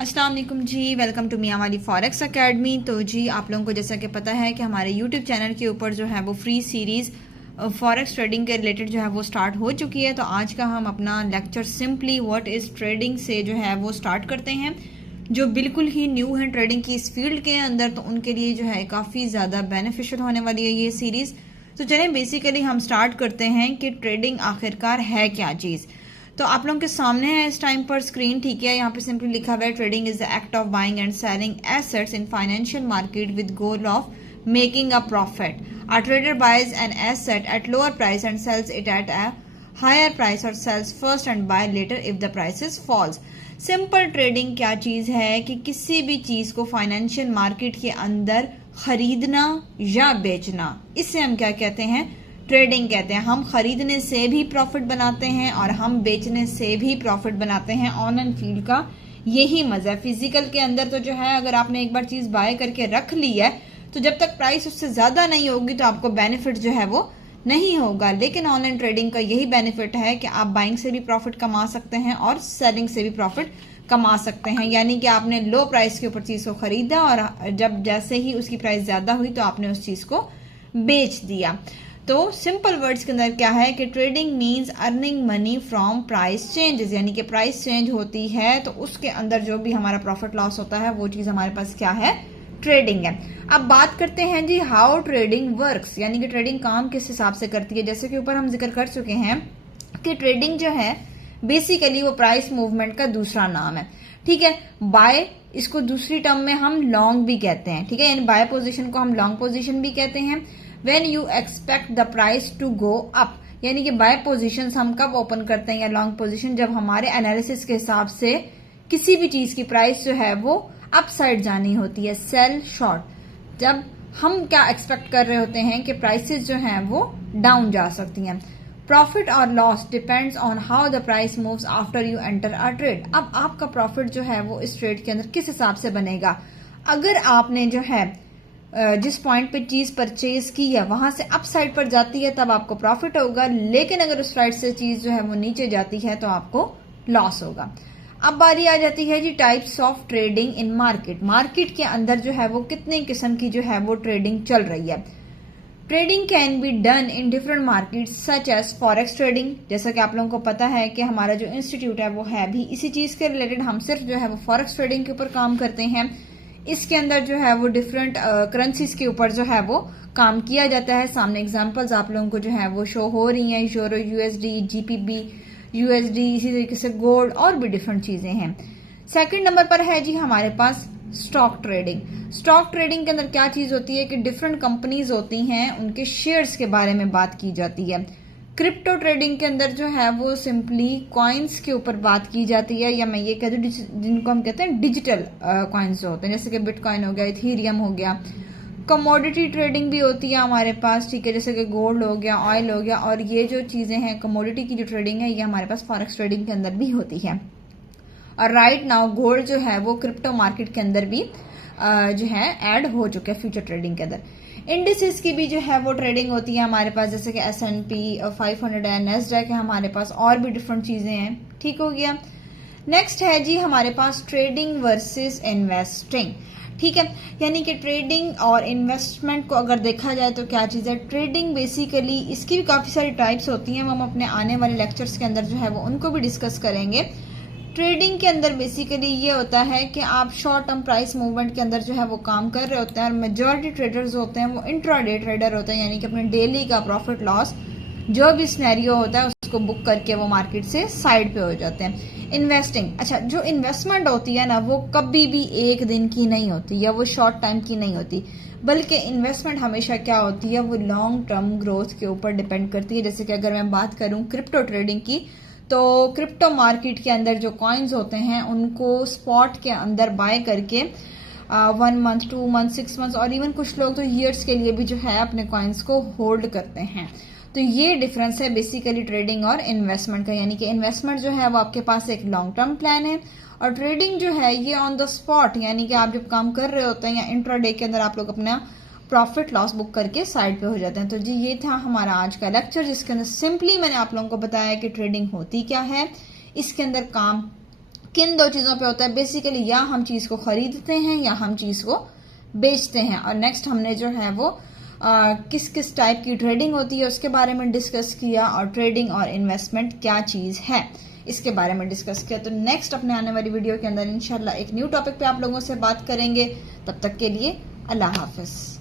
अस्सलाम वालेकुम जी, welcome to मियां वाली फॉरेक्स एकेडमी। तो जी आप लोगों को जैसा कि पता है कि हमारे यूट्यूब चैनल के ऊपर जो है वो फ्री सीरीज़ फॉरेक्स ट्रेडिंग के रिलेटेड जो है वो स्टार्ट हो चुकी है। तो आज का हम अपना lecture simply what is trading से जो है वो स्टार्ट करते हैं। जो बिल्कुल ही न्यू है ट्रेडिंग की इस फील्ड के अंदर, तो उनके लिए जो है काफ़ी ज़्यादा बेनिफिशियल होने वाली है ये सीरीज़। तो चलें बेसिकली हम स्टार्ट करते हैं कि ट्रेडिंग आखिरकार है क्या चीज़। तो आप लोगों के सामने है इस टाइम पर स्क्रीन, ठीक है। यहाँ पे सिंपली लिखा हुआ है trading is the act of buying and selling assets in financial market with goal of making a profit. A trader buys an asset at lower price and sells it at a higher price or sells first and buy later if the prices falls. Simple trading क्या चीज है कि किसी भी चीज को financial market के अंदर खरीदना या बेचना, इससे हम क्या कहते हैं, ट्रेडिंग कहते हैं। हम खरीदने से भी प्रॉफिट बनाते हैं और हम बेचने से भी प्रॉफिट बनाते हैं। ऑन एंड फील्ड का यही मजा है। फिजिकल के अंदर तो जो है अगर आपने एक बार चीज बाय करके रख ली है तो जब तक प्राइस उससे ज्यादा नहीं होगी तो आपको बेनिफिट जो है वो नहीं होगा। लेकिन ऑनलाइन ट्रेडिंग का यही बेनिफिट है कि आप बाइंग से भी प्रॉफिट कमा सकते हैं और सेलिंग से भी प्रॉफिट कमा सकते हैं। यानी कि आपने लो प्राइस के ऊपर चीज को खरीदा और जब जैसे ही उसकी प्राइस ज्यादा हुई तो आपने उस चीज को बेच दिया। तो सिंपल वर्ड्स के अंदर क्या है कि trading means earning money from price changes, यानी कि प्राइस चेंज होती है तो उसके अंदर जो भी हमारा प्रॉफिट लॉस होता है वो चीज हमारे पास क्या है, ट्रेडिंग है। अब बात करते हैं जी हाउ ट्रेडिंग वर्क्स, यानी कि ट्रेडिंग काम किस हिसाब से करती है। जैसे कि ऊपर हम जिक्र कर चुके हैं कि ट्रेडिंग जो है बेसिकली वो प्राइस मूवमेंट का दूसरा नाम है, ठीक है। बाय इसको दूसरी टर्म में हम लॉन्ग भी कहते हैं, ठीक है, यानी बाय पोजिशन को हम लॉन्ग पोजिशन भी कहते हैं। When you expect the price to go up, यानी कि बाय पोजीशंस हम कब ओपन करते हैं या लॉन्ग पोजीशन, जब हमारे एनालिसिस के हिसाब से किसी भी चीज की प्राइस जो है वो अप साइड जानी होती है। सेल शॉर्ट, जब हम क्या एक्सपेक्ट कर रहे होते हैं कि प्राइसेस जो हैं वो डाउन जा सकती हैं। प्रॉफिट और loss depends on how the price moves after you enter a trade. अब आपका प्रॉफिट जो है वो इस ट्रेड के अंदर किस हिसाब से बनेगा। अगर आपने जो है जिस पॉइंट पे चीज परचेज की है वहां से अप साइड पर जाती है तब आपको प्रॉफिट होगा, लेकिन अगर उस साइड से चीज जो है वो नीचे जाती है तो आपको लॉस होगा। अब बारी आ जाती है जी types of trading in market. Market के अंदर जो है वो कितने किस्म की जो है वो ट्रेडिंग चल रही है। Trading can be done in different market such as forex trading. जैसा कि आप लोगों को पता है कि हमारा जो इंस्टीट्यूट है वो है भी इसी चीज के रिलेटेड। हम सिर्फ जो है वो फॉरेक्स ट्रेडिंग के ऊपर काम करते हैं। इसके अंदर जो है वो डिफरेंट करेंसीज के ऊपर जो है वो काम किया जाता है। सामने एग्जांपल्स आप लोगों को जो है वो शो हो रही हैं, यूरो यूएसडी, जीपीबी यूएसडी, इसी तरीके से गोल्ड और भी डिफरेंट चीजें हैं। सेकंड नंबर पर है जी हमारे पास स्टॉक ट्रेडिंग। स्टॉक ट्रेडिंग के अंदर क्या चीज होती है कि डिफरेंट कंपनीज होती हैं, उनके शेयर्स के बारे में बात की जाती है। क्रिप्टो ट्रेडिंग के अंदर जो है वो सिंपली कॉइन्स के ऊपर बात की जाती है, या मैं ये कह दूं जिनको हम कहते हैं डिजिटल कॉइन्स जो होते हैं, जैसे कि बिटकॉइन हो गया, इथेरियम हो गया। कमोडिटी ट्रेडिंग भी होती है हमारे पास, ठीक है, जैसे कि गोल्ड हो गया, ऑयल हो गया। और ये जो चीजें हैं कमोडिटी की जो ट्रेडिंग है ये हमारे पास फॉरेक्स ट्रेडिंग के अंदर भी होती है। और राइट नाउ गोल्ड जो है वो क्रिप्टो मार्केट के अंदर भी जो है ऐड हो चुके हैं फ्यूचर ट्रेडिंग के अंदर। इंडिसेस की भी जो है वो ट्रेडिंग होती है हमारे पास, जैसे कि S&P 500 है, नेस्डैक है हमारे पास, और भी डिफरेंट चीजें हैं, ठीक हो गया। नेक्स्ट है जी हमारे पास ट्रेडिंग वर्सेस इन्वेस्टिंग, ठीक है। यानी कि ट्रेडिंग और इन्वेस्टमेंट को अगर देखा जाए तो क्या चीज है, ट्रेडिंग बेसिकली इसकी भी काफी सारी टाइप्स होती हैं। हम अपने आने वाले लेक्चर्स के अंदर जो है वो उनको भी डिस्कस करेंगे। ट्रेडिंग के अंदर बेसिकली ये होता है कि आप शॉर्ट टर्म प्राइस मूवमेंट के अंदर जो है वो काम कर रहे होते हैं, और मेजॉरिटी ट्रेडर्स होते हैं वो इंट्राडे ट्रेडर होते हैं, यानी कि अपने डेली का प्रॉफिट लॉस जो भी सिनेरियो होता है उसको बुक करके वो मार्केट से साइड पे हो जाते हैं। इन्वेस्टिंग, अच्छा, जो इन्वेस्टमेंट होती है ना वो कभी भी एक दिन की नहीं होती या वो शॉर्ट टाइम की नहीं होती, बल्कि इन्वेस्टमेंट हमेशा क्या होती है वो लॉन्ग टर्म ग्रोथ के ऊपर डिपेंड करती है। जैसे कि अगर मैं बात करूं क्रिप्टो ट्रेडिंग की, तो क्रिप्टो मार्केट के अंदर जो कॉइन्स होते हैं उनको स्पॉट के अंदर बाय करके 1 मंथ, 2 मंथ, 6 मंथ और इवन कुछ लोग तो ईयर्स के लिए भी जो है अपने कॉइन्स को होल्ड करते हैं। तो ये डिफरेंस है बेसिकली ट्रेडिंग और इन्वेस्टमेंट का। यानी कि इन्वेस्टमेंट जो है वो आपके पास एक लॉन्ग टर्म प्लान है, और ट्रेडिंग जो है ये ऑन द स्पॉट, यानी कि आप जब काम कर रहे होते हैं या इंट्राडे के अंदर आप लोग अपना प्रॉफिट लॉस बुक करके साइड पे हो जाते हैं। तो जी ये था हमारा आज का लेक्चर, जिसके अंदर सिंपली मैंने आप लोगों को बताया कि ट्रेडिंग होती क्या है, इसके अंदर काम किन दो चीज़ों पे होता है बेसिकली, या हम चीज़ को खरीदते हैं या हम चीज़ को बेचते हैं। और नेक्स्ट हमने जो है वो किस किस टाइप की ट्रेडिंग होती है उसके बारे में डिस्कस किया, और ट्रेडिंग और इन्वेस्टमेंट क्या चीज़ है इसके बारे में डिस्कस किया। तो नेक्स्ट अपने आने वाली वीडियो के अंदर इंशाल्लाह एक न्यू टॉपिक पे आप लोगों से बात करेंगे। तब तक के लिए अल्लाह हाफिज़।